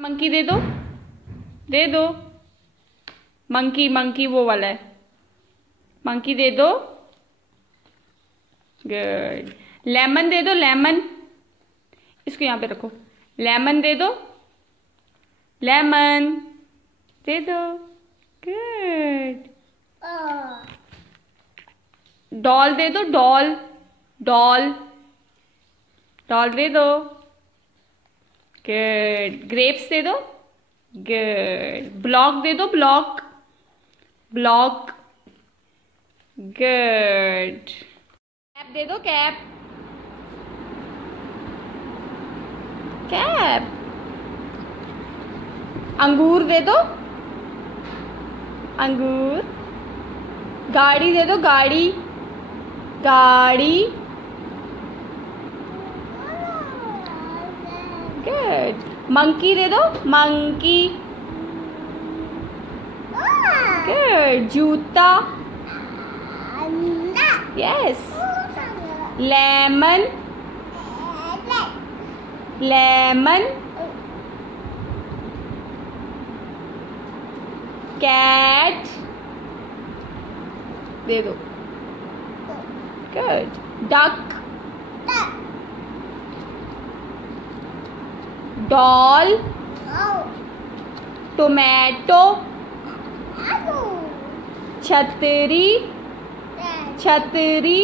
Monkey दे दो, दे दो। Monkey monkey वो वाला है, मंकी दे दो। गुड। लेमन दे दो, लेमन। इसको यहाँ पे रखो। लेमन दे दो, लेमन दे दो। गुड। डॉल दे दो, डॉल, डॉल, डॉल दे दो। गुड। ग्रेप्स दे दो। गुड। ब्लॉक दे दो, ब्लॉक, ब्लॉक। गुड। कैप दे दो, कैप, कैप। अंगूर दे दो, अंगूर। गाड़ी दे दो, गाड़ी, गाड़ी। गुड। मंकी दे दो, मंकी। गुड। जूता, यस। Lemon, lemon. कैट दे दो। गुड। डक, डॉल, टोमेटो, छतरी, छतरी।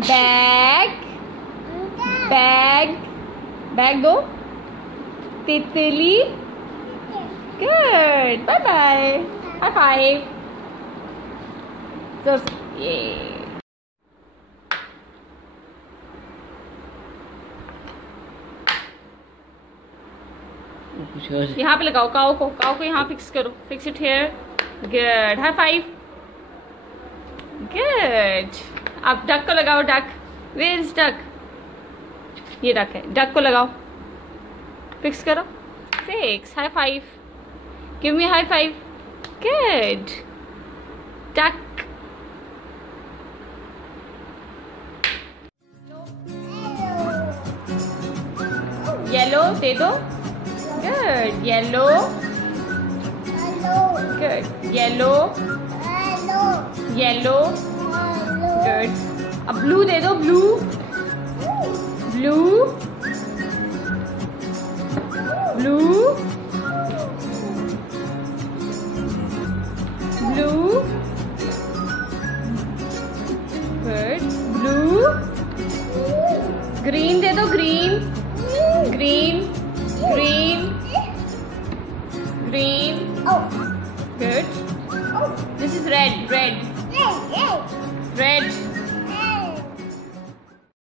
बैग, बैग, बैग दो। तितली। Good. Bye bye. High five. ये यहाँ पे लगाओ, काओ को यहाँ फिक्स करो। Fix it here. Good. High five. Good. अब डक को लगाओ, डक। Where is duck? ये डक है, डक को लगाओ, फिक्स करो। Fix. High five. Give me high five. Good. Duck. Yellow दे दो। Good. Yellow, good. Yellow, yellow. Good. अब ब्लू दे दो, blue, blue, blue, blue. Good. Blue. Green दे दो, green, green, green, green. Good. This is red, red,